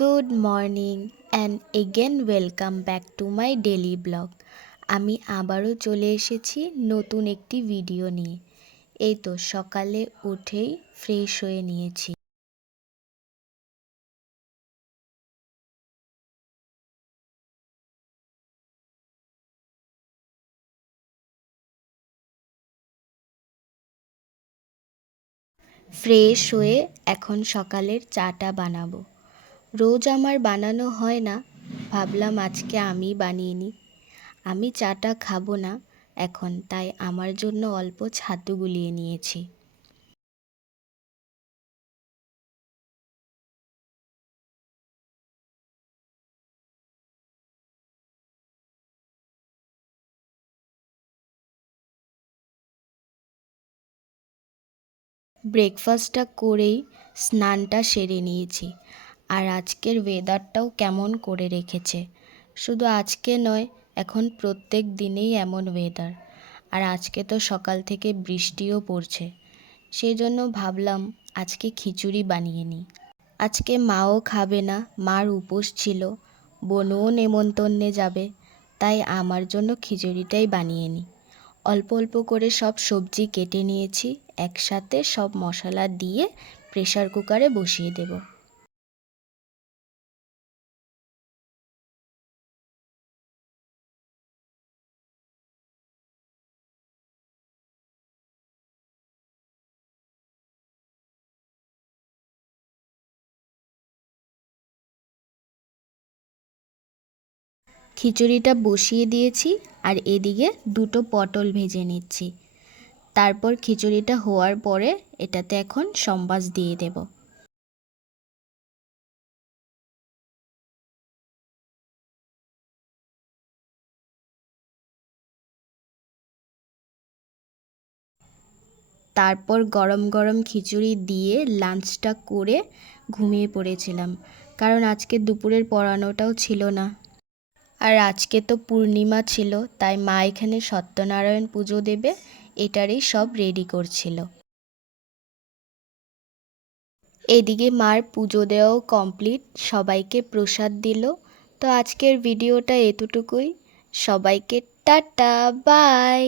Good morning and again welcome back to my daily blog. আমি আবারও চলে এসেছি নতুন একটি ভিডিও নিয়ে। এই তো সকালে উঠেই ফ্রেশ হয়ে নিয়েছি। ফ্রেশ হয়ে এখন সকালের চাটা বানাবো। রোজ আমার বানানো হয় না, ভাবলাম আজকে আমি বানিয়ে নিই। আমি চাটা খাবো না এখন, তাই আমার জন্য অল্প ছাতু গুলিয়ে নিয়েছি। ব্রেকফাস্টটা করেই স্নানটা সেরে নিয়েছি। আর আজকের ওয়েদারটাও কেমন করে রেখেছে। শুধু আজকে নয়, এখন প্রত্যেক দিনেই এমন ওয়েদার। আর আজকে তো সকাল থেকে বৃষ্টিও পড়ছে। সেই জন্য ভাবলাম আজকে খিচুড়ি বানিয়ে নিই। আজকে মাও খাবে না, মার উপোস ছিল, বোনও নেমন্তন্নে যাবে, তাই আমার জন্য খিচুড়িটাই বানিয়ে নিই। অল্প অল্প করে সব সবজি কেটে নিয়েছি, একসাথে সব মশলা দিয়ে প্রেসার কুকারে বসিয়ে দেব। খিচুড়িটা বসিয়ে দিয়েছি আর এদিকে দুটো পটল ভেজে নিচ্ছি। তারপর খিচুড়িটা হওয়ার পরে এটাতে এখন সম্বাস দিয়ে দেব। তারপর গরম গরম খিচুড়ি দিয়ে লাঞ্চটা করে ঘুমিয়ে পড়েছিলাম, কারণ আজকে দুপুরের পড়ানোটাও ছিল না। আর আজকে তো পূর্ণিমা ছিল, তাই মা এখানে সত্যনারায়ণ পুজো দেবে, এটারই সব রেডি করছিল। এদিকে মার পুজো দেওয়াও কমপ্লিট, সবাইকে প্রসাদ দিল। তো আজকের ভিডিওটা এতটুকুই। সবাইকে টাটা, বাই।